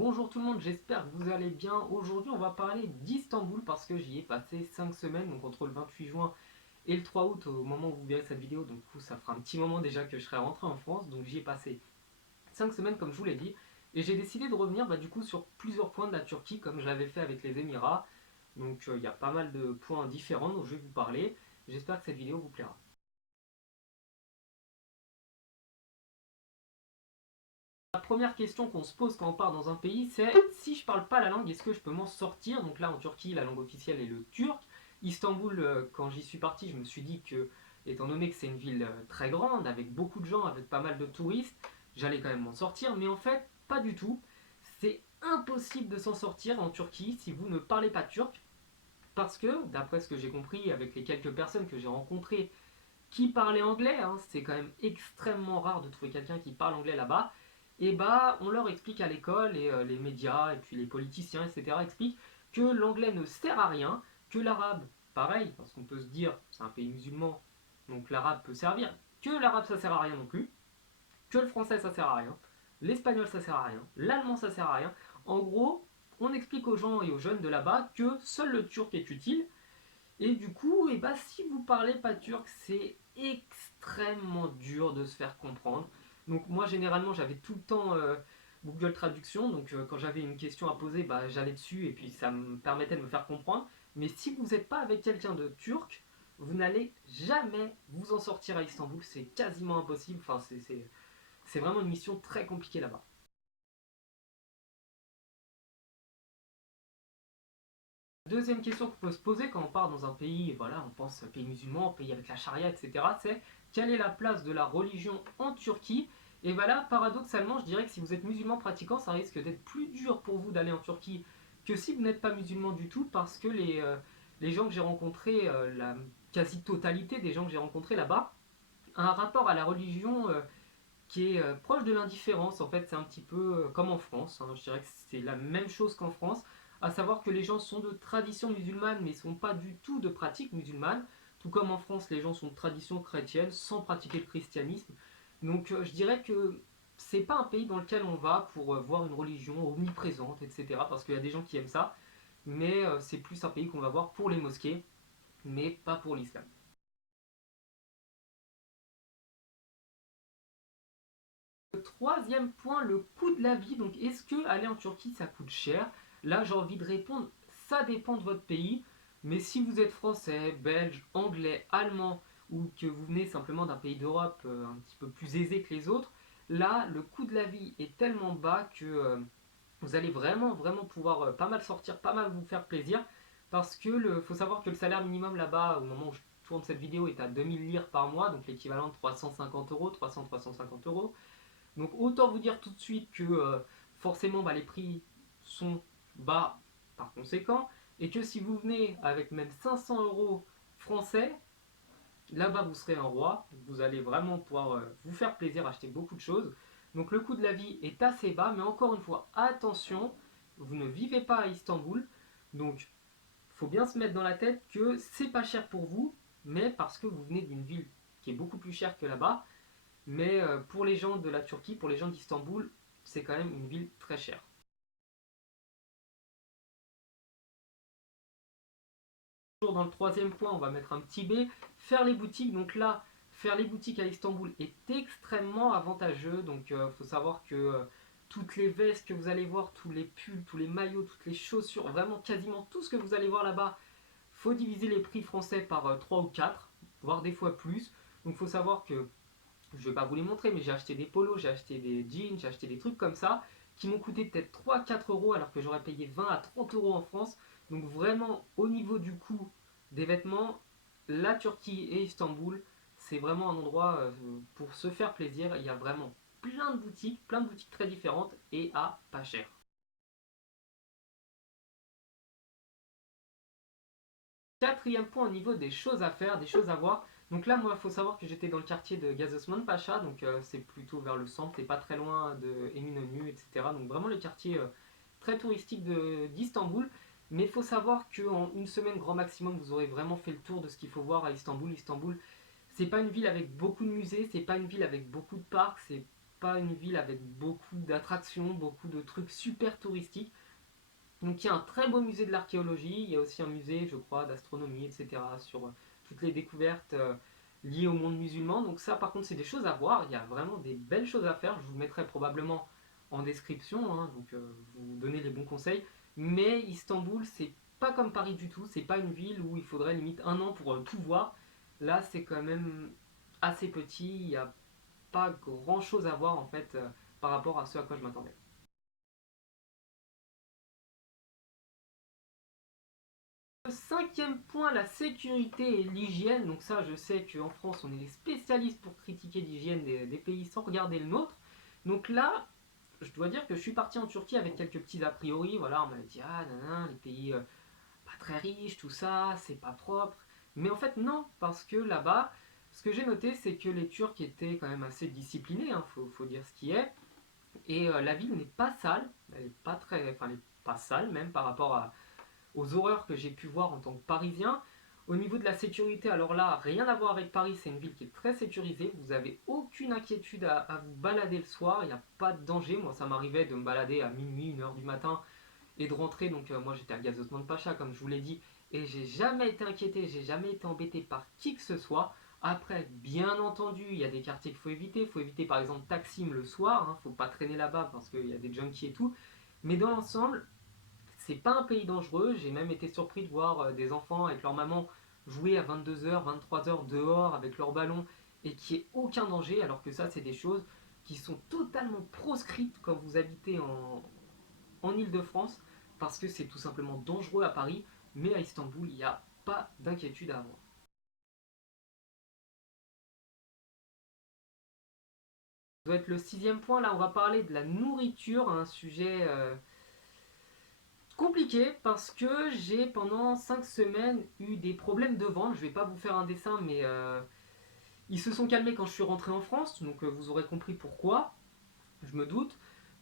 Bonjour tout le monde, j'espère que vous allez bien. Aujourd'hui on va parler d'Istanbul parce que j'y ai passé 5 semaines, donc entre le 28 juin et le 3 août au moment où vous verrez cette vidéo. Donc du coup ça fera un petit moment déjà que je serai rentré en France, donc j'y ai passé 5 semaines comme je vous l'ai dit. Et j'ai décidé de revenir du coup sur plusieurs points de la Turquie comme je l'avais fait avec les Émirats. Donc il y a pas mal de points différents dont je vais vous parler. J'espère que cette vidéo vous plaira. La première question qu'on se pose quand on part dans un pays, c'est si je parle pas la langue, est-ce que je peux m'en sortir? Donc là, en Turquie, la langue officielle est le turc. Istanbul, quand j'y suis parti, je me suis dit que, étant donné que c'est une ville très grande, avec beaucoup de gens, avec pas mal de touristes, j'allais quand même m'en sortir. Mais en fait, pas du tout. C'est impossible de s'en sortir en Turquie si vous ne parlez pas turc. Parce que, d'après ce que j'ai compris avec les quelques personnes que j'ai rencontrées qui parlaient anglais, hein, c'est quand même extrêmement rare de trouver quelqu'un qui parle anglais là-bas, et bah on leur explique à l'école, et les médias, et puis les politiciens, etc., expliquent que l'anglais ne sert à rien, que l'arabe, pareil, parce qu'on peut se dire, c'est un pays musulman, donc l'arabe peut servir, que l'arabe ça sert à rien non plus, que le français ça sert à rien, l'espagnol ça sert à rien, l'allemand ça sert à rien. En gros, on explique aux gens et aux jeunes de là-bas que seul le turc est utile, et du coup, si vous parlez pas turc, c'est extrêmement dur de se faire comprendre. Donc moi, généralement, j'avais tout le temps Google Traduction. Donc quand j'avais une question à poser, j'allais dessus et puis ça me permettait de me faire comprendre. Mais si vous n'êtes pas avec quelqu'un de turc, vous n'allez jamais vous en sortir à Istanbul. C'est quasiment impossible. Enfin, c'est vraiment une mission très compliquée là-bas. Deuxième question qu'on peut se poser quand on part dans un pays, voilà, on pense pays musulman, pays avec la charia, etc., c'est quelle est la place de la religion en Turquie? Et voilà, paradoxalement, je dirais que si vous êtes musulman pratiquant, ça risque d'être plus dur pour vous d'aller en Turquie que si vous n'êtes pas musulman du tout, parce que les gens que j'ai rencontrés, la quasi-totalité des gens que j'ai rencontrés là-bas, a un rapport à la religion qui est proche de l'indifférence. En fait, c'est un petit peu comme en France, hein. Je dirais que c'est la même chose qu'en France, à savoir que les gens sont de tradition musulmane, mais ne sont pas du tout de pratique musulmane. Tout comme en France, les gens sont de tradition chrétienne sans pratiquer le christianisme. Donc, je dirais que c'est pas un pays dans lequel on va pour voir une religion omniprésente, etc. Parce qu'il y a des gens qui aiment ça, mais c'est plus un pays qu'on va voir pour les mosquées, mais pas pour l'islam. Le troisième point, le coût de la vie. Donc, est-ce que aller en Turquie, ça coûte cher? Là, j'ai envie de répondre, ça dépend de votre pays. Mais si vous êtes français, belge, anglais, allemand, ou que vous venez simplement d'un pays d'Europe un petit peu plus aisé que les autres, là, le coût de la vie est tellement bas que vous allez vraiment pouvoir pas mal sortir, pas mal vous faire plaisir. Parce que faut savoir que le salaire minimum là-bas, au moment où je tourne cette vidéo, est à 2000 lire par mois, donc l'équivalent de 350 euros, 300-350 euros. Donc autant vous dire tout de suite que forcément les prix sont bas par conséquent, et que si vous venez avec même 500 euros français, là-bas vous serez un roi, vous allez vraiment pouvoir vous faire plaisir, acheter beaucoup de choses. Donc le coût de la vie est assez bas, mais encore une fois, attention, vous ne vivez pas à Istanbul, donc il faut bien se mettre dans la tête que c'est pas cher pour vous, mais parce que vous venez d'une ville qui est beaucoup plus chère que là-bas, mais pour les gens de la Turquie, pour les gens d'Istanbul, c'est quand même une ville très chère. Toujours dans le troisième point, on va mettre un petit B. Faire les boutiques. Donc là, faire les boutiques à Istanbul est extrêmement avantageux. Donc il faut savoir que toutes les vestes que vous allez voir, tous les pulls, tous les maillots, toutes les chaussures, vraiment quasiment tout ce que vous allez voir là-bas, faut diviser les prix français par 3 ou 4, voire des fois plus. Donc il faut savoir que je ne vais pas vous les montrer, mais j'ai acheté des polos, j'ai acheté des jeans, j'ai acheté des trucs comme ça, qui m'ont coûté peut-être 3-4 euros, alors que j'aurais payé 20 à 30 euros en France. Donc vraiment, au niveau du coût des vêtements, la Turquie et Istanbul, c'est vraiment un endroit pour se faire plaisir. Il y a vraiment plein de boutiques très différentes et à pas cher. Quatrième point au niveau des choses à faire, des choses à voir. Donc là, moi, il faut savoir que j'étais dans le quartier de Gazosman Pacha, donc c'est plutôt vers le centre, c'est pas très loin de Eminönü, etc. Donc vraiment le quartier très touristique d'Istanbul. Mais il faut savoir qu'en une semaine grand maximum, vous aurez vraiment fait le tour de ce qu'il faut voir à Istanbul. Istanbul, c'est pas une ville avec beaucoup de musées, c'est pas une ville avec beaucoup de parcs, c'est pas une ville avec beaucoup d'attractions, beaucoup de trucs super touristiques. Donc il y a un très beau musée de l'archéologie, il y a aussi un musée, je crois, d'astronomie, etc. sur toutes les découvertes liées au monde musulman. Donc ça, par contre, c'est des choses à voir. Il y a vraiment des belles choses à faire. Je vous mettrai probablement en description, hein, donc vous donner les bons conseils. Mais Istanbul, c'est pas comme Paris du tout. C'est pas une ville où il faudrait limite un an pour tout voir. Là, c'est quand même assez petit. Il n'y a pas grand chose à voir en fait par rapport à ce à quoi je m'attendais. Le cinquième point, la sécurité et l'hygiène. Donc ça, je sais qu'en France, on est les spécialistes pour critiquer l'hygiène des pays sans regarder le nôtre. Donc là, je dois dire que je suis parti en Turquie avec quelques petits a priori. Voilà, on m'avait dit, ah, nan, les pays pas très riches, tout ça, c'est pas propre. Mais en fait, non, parce que là-bas, ce que j'ai noté, c'est que les Turcs étaient quand même assez disciplinés, hein, faut dire ce qui est. Et la ville n'est pas sale, elle est pas très, enfin, elle est pas sale même par rapport aux horreurs que j'ai pu voir en tant que Parisien. Au niveau de la sécurité, alors là, rien à voir avec Paris, c'est une ville qui est très sécurisée. Vous n'avez aucune inquiétude à vous balader le soir, il n'y a pas de danger. Moi, ça m'arrivait de me balader à minuit, 1h du matin et de rentrer. Donc, moi, j'étais à Gazosman Pacha, comme je vous l'ai dit, et j'ai jamais été inquiété, j'ai jamais été embêté par qui que ce soit. Après, bien entendu, il y a des quartiers qu'il faut éviter. Il faut éviter par exemple Taksim le soir, il ne faut pas traîner là-bas parce qu'il y a des junkies et tout. Mais dans l'ensemble, c'est pas un pays dangereux. J'ai même été surpris de voir des enfants avec leur maman jouer à 22h, 23h dehors avec leur ballon et qu'il n'y ait aucun danger, alors que ça, c'est des choses qui sont totalement proscrites quand vous habitez en Ile-de-France parce que c'est tout simplement dangereux à Paris, mais à Istanbul, il n'y a pas d'inquiétude à avoir. Ça doit être le sixième point. Là, on va parler de la nourriture, un sujet compliqué parce que j'ai pendant 5 semaines eu des problèmes de ventre. Je vais pas vous faire un dessin, mais ils se sont calmés quand je suis rentré en France, donc vous aurez compris pourquoi, je me doute.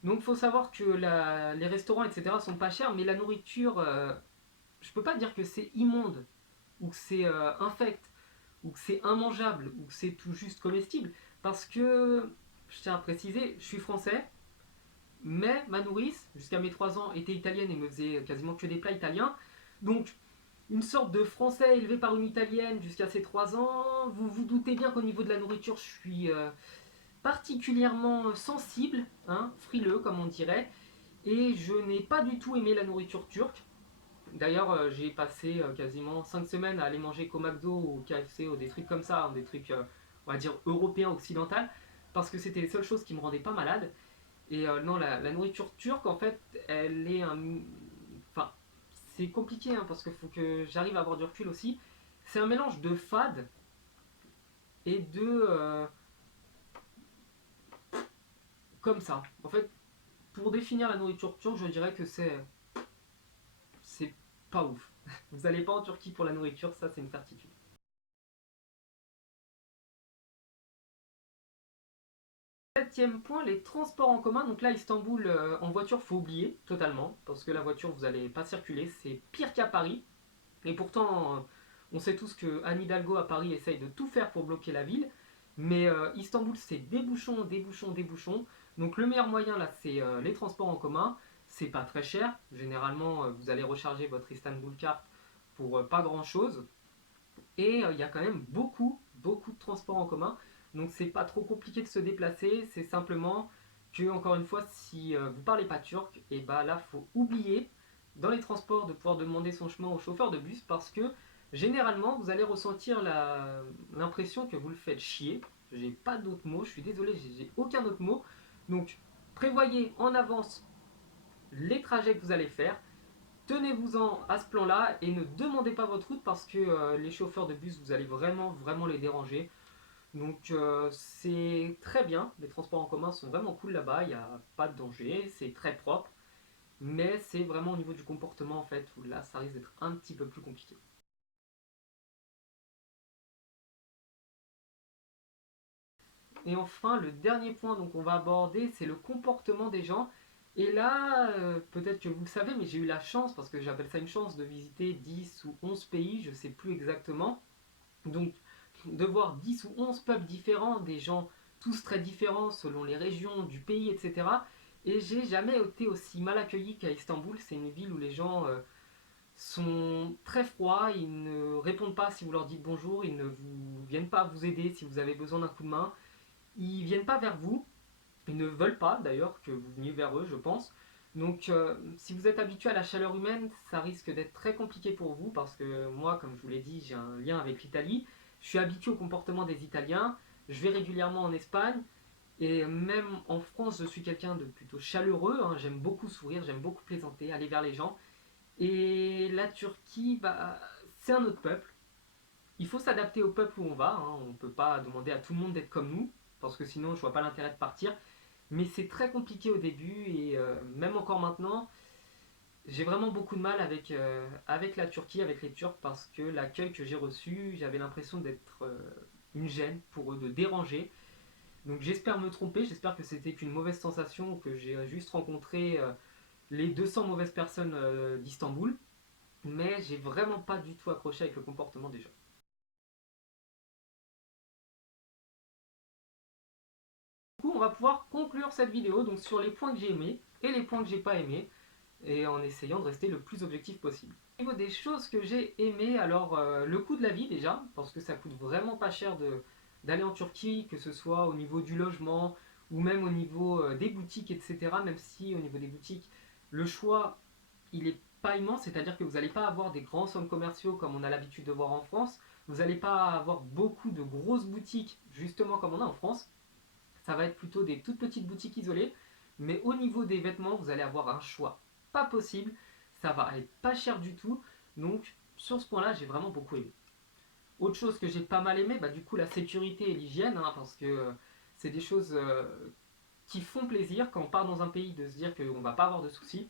Donc il faut savoir que les restaurants, etc. sont pas chers, mais la nourriture, je peux pas dire que c'est immonde, ou que c'est infect, ou que c'est immangeable, ou que c'est tout juste comestible, parce que, je tiens à préciser, je suis français, mais ma nourrice, jusqu'à mes 3 ans, était italienne et me faisait quasiment que des plats italiens. Donc, une sorte de français élevé par une italienne jusqu'à ses 3 ans. Vous vous doutez bien qu'au niveau de la nourriture, je suis particulièrement sensible, hein, frileux comme on dirait. Et je n'ai pas du tout aimé la nourriture turque. D'ailleurs, j'ai passé quasiment 5 semaines à aller manger qu'au McDo ou au KFC ou des trucs comme ça, hein, des trucs, on va dire, européens, occidentaux, parce que c'était les seules choses qui me rendaient pas malade. Et non, la nourriture turque, en fait, elle est un. Enfin, c'est compliqué, hein, parce qu'il faut que j'arrive à avoir du recul aussi. C'est un mélange de fade et de. Comme ça. En fait, pour définir la nourriture turque, je dirais que c'est pas ouf. Vous n'allez pas en Turquie pour la nourriture, ça c'est une certitude. Septième point, les transports en commun. Donc là, Istanbul, en voiture, faut oublier totalement, parce que la voiture, vous n'allez pas circuler, c'est pire qu'à Paris. Et pourtant, on sait tous que Anne Hidalgo à Paris essaye de tout faire pour bloquer la ville. Mais Istanbul, c'est des bouchons, des bouchons, des bouchons. Donc le meilleur moyen là, c'est les transports en commun. C'est pas très cher. Généralement, vous allez recharger votre Istanbul card pour pas grand chose. Et il y a quand même beaucoup, beaucoup de transports en commun. Donc c'est pas trop compliqué de se déplacer. C'est simplement que, encore une fois, si vous parlez pas turc, et bah là, faut oublier dans les transports de pouvoir demander son chemin au chauffeur de bus parce que généralement, vous allez ressentir l'impression que vous le faites chier. J'ai pas d'autres mots, je suis désolé, j'ai aucun autre mot. Donc prévoyez en avance les trajets que vous allez faire. Tenez-vous-en à ce plan-là et ne demandez pas votre route parce que les chauffeurs de bus, vous allez vraiment, vraiment les déranger. Donc c'est très bien, les transports en commun sont vraiment cool là-bas, il n'y a pas de danger, c'est très propre, mais c'est vraiment au niveau du comportement en fait, où là ça risque d'être un petit peu plus compliqué. Et enfin, le dernier point donc on va aborder, c'est le comportement des gens. Et là, peut-être que vous le savez, mais j'ai eu la chance, parce que j'appelle ça une chance, de visiter 10 ou 11 pays, je ne sais plus exactement. Donc, de voir 10 ou 11 peuples différents, des gens tous très différents selon les régions du pays, etc. Et j'ai jamais été aussi mal accueilli qu'à Istanbul. C'est une ville où les gens sont très froids, ils ne répondent pas si vous leur dites bonjour, ils ne viennent pas vous aider si vous avez besoin d'un coup de main, ils viennent pas vers vous, ils ne veulent pas d'ailleurs que vous veniez vers eux, je pense. Donc si vous êtes habitué à la chaleur humaine, ça risque d'être très compliqué pour vous parce que moi, comme je vous l'ai dit, j'ai un lien avec l'Italie. Je suis habitué au comportement des Italiens, je vais régulièrement en Espagne et même en France, je suis quelqu'un de plutôt chaleureux, hein. J'aime beaucoup sourire, j'aime beaucoup plaisanter, aller vers les gens. Et la Turquie, bah, c'est un autre peuple. Il faut s'adapter au peuple où on va, hein. On ne peut pas demander à tout le monde d'être comme nous, parce que sinon je vois pas l'intérêt de partir. Mais c'est très compliqué au début et même encore maintenant, j'ai vraiment beaucoup de mal avec la Turquie, avec les Turcs, parce que l'accueil que j'ai reçu, j'avais l'impression d'être une gêne pour eux, de déranger. Donc j'espère me tromper, j'espère que c'était qu'une mauvaise sensation, que j'ai juste rencontré les 200 mauvaises personnes d'Istanbul, mais j'ai vraiment pas du tout accroché avec le comportement des gens. Du coup, on va pouvoir conclure cette vidéo donc sur les points que j'ai aimés et les points que j'ai pas aimés, et en essayant de rester le plus objectif possible. Au niveau des choses que j'ai aimées, alors le coût de la vie déjà, parce que ça coûte vraiment pas cher d'aller en Turquie, que ce soit au niveau du logement ou même au niveau des boutiques, etc. Même si au niveau des boutiques, le choix il est pas immense, c'est-à-dire que vous n'allez pas avoir des grands centres commerciaux comme on a l'habitude de voir en France, vous n'allez pas avoir beaucoup de grosses boutiques, justement comme on a en France, ça va être plutôt des toutes petites boutiques isolées, mais au niveau des vêtements, vous allez avoir un choix pas possible, ça va être pas cher du tout, donc sur ce point-là, j'ai vraiment beaucoup aimé. Autre chose que j'ai pas mal aimé, bah, du coup la sécurité et l'hygiène, hein, parce que c'est des choses qui font plaisir quand on part dans un pays de se dire qu'on va pas avoir de soucis.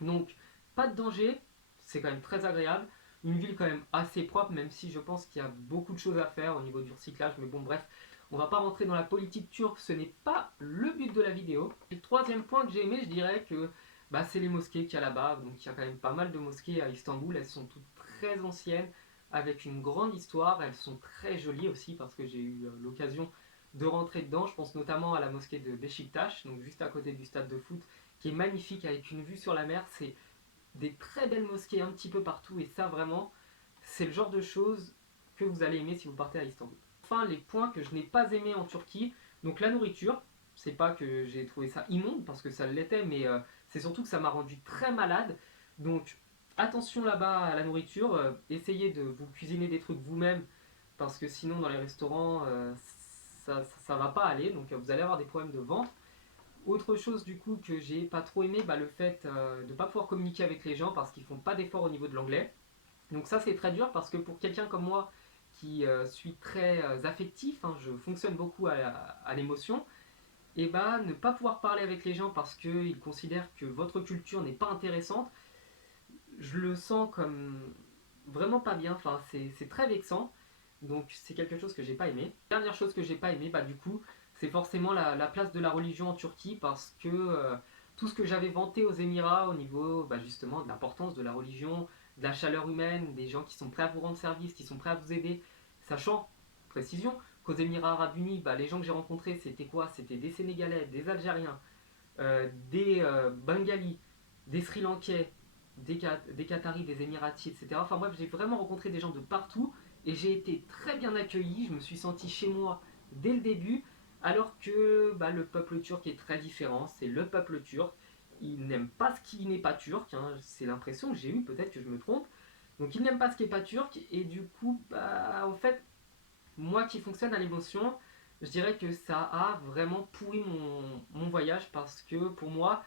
Donc, pas de danger, c'est quand même très agréable. Une ville quand même assez propre, même si je pense qu'il y a beaucoup de choses à faire au niveau du recyclage. Mais bon, bref, on va pas rentrer dans la politique turque, ce n'est pas le but de la vidéo. Et le troisième point que j'ai aimé, je dirais que bah, c'est les mosquées qu'il y a là-bas. Donc, il y a quand même pas mal de mosquées à Istanbul. Elles sont toutes très anciennes, avec une grande histoire. Elles sont très jolies aussi, parce que j'ai eu l'occasion de rentrer dedans. Je pense notamment à la mosquée de Beşiktaş, donc juste à côté du stade de foot, qui est magnifique avec une vue sur la mer. C'est des très belles mosquées un petit peu partout et ça vraiment, c'est le genre de choses que vous allez aimer si vous partez à Istanbul. Enfin, les points que je n'ai pas aimé en Turquie, donc la nourriture, c'est pas que j'ai trouvé ça immonde parce que ça l'était, mais c'est surtout que ça m'a rendu très malade. Donc attention là-bas à la nourriture, essayez de vous cuisiner des trucs vous-même parce que sinon dans les restaurants ça va pas aller, donc vous allez avoir des problèmes de ventre. Autre chose du coup que j'ai pas trop aimé, bah, le fait de ne pas pouvoir communiquer avec les gens parce qu'ils font pas d'efforts au niveau de l'anglais. Donc ça c'est très dur parce que pour quelqu'un comme moi qui suis très affectif, hein, je fonctionne beaucoup à l'émotion, et bah ne pas pouvoir parler avec les gens parce qu'ils considèrent que votre culture n'est pas intéressante, je le sens comme vraiment pas bien, enfin c'est très vexant, donc c'est quelque chose que j'ai pas aimé. Dernière chose que j'ai pas aimé, bah du coup, c'est forcément la place de la religion en Turquie parce que tout ce que j'avais vanté aux Émirats au niveau bah, justement de l'importance de la religion, de la chaleur humaine, des gens qui sont prêts à vous rendre service, qui sont prêts à vous aider, sachant, précision, qu'aux Émirats Arabes Unis, bah, les gens que j'ai rencontrés, c'était quoi? C'était des Sénégalais, des Algériens, des Bengalis, des Sri Lankais, des Qataris, des Émiratis, etc. Enfin bref, j'ai vraiment rencontré des gens de partout et j'ai été très bien accueilli. Je me suis senti chez moi dès le début, alors que bah, le peuple turc est très différent. C'est le peuple turc. Il n'aime pas ce qui n'est pas turc, hein. C'est l'impression que j'ai eue, peut-être que je me trompe. Donc il n'aime pas ce qui n'est pas turc et du coup, bah, en fait, moi qui fonctionne à l'émotion, je dirais que ça a vraiment pourri mon voyage parce que pour moi,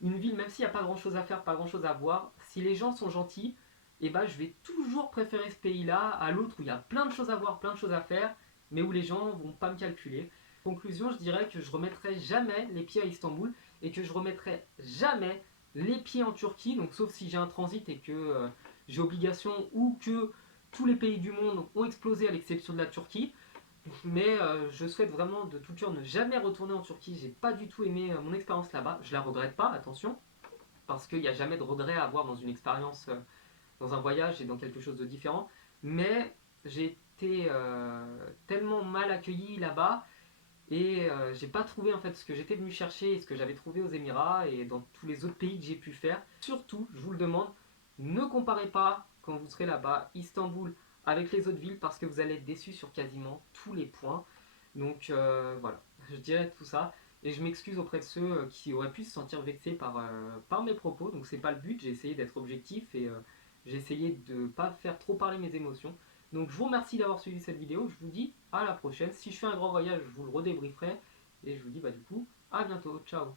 une ville, même s'il n'y a pas grand chose à faire, pas grand chose à voir, si les gens sont gentils, et ben, je vais toujours préférer ce pays-là à l'autre où il y a plein de choses à voir, plein de choses à faire, mais où les gens vont pas me calculer. Conclusion, je dirais que je remettrai jamais les pieds à Istanbul et que je remettrai jamais les pieds en Turquie, donc sauf si j'ai un transit et que j'ai obligation ou que tous les pays du monde ont explosé à l'exception de la Turquie. Mais je souhaite vraiment de tout cœur ne jamais retourner en Turquie. J'ai pas du tout aimé mon expérience là-bas. Je la regrette pas, attention, parce qu'il n'y a jamais de regret à avoir dans une expérience, dans un voyage et dans quelque chose de différent. Mais j'ai été tellement mal accueilli là-bas Et j'ai pas trouvé en fait ce que j'étais venu chercher et ce que j'avais trouvé aux Émirats et dans tous les autres pays que j'ai pu faire. Surtout, je vous le demande, ne comparez pas quand vous serez là-bas Istanbul avec les autres villes parce que vous allez être déçus sur quasiment tous les points. Donc voilà, je dirais tout ça. Et je m'excuse auprès de ceux qui auraient pu se sentir vexés par mes propos. Donc c'est pas le but, j'ai essayé d'être objectif et j'ai essayé de ne pas faire trop parler mes émotions. Donc je vous remercie d'avoir suivi cette vidéo, je vous dis à la prochaine. Si je fais un grand voyage, je vous le redébrieferai. Et je vous dis bah du coup, à bientôt, ciao.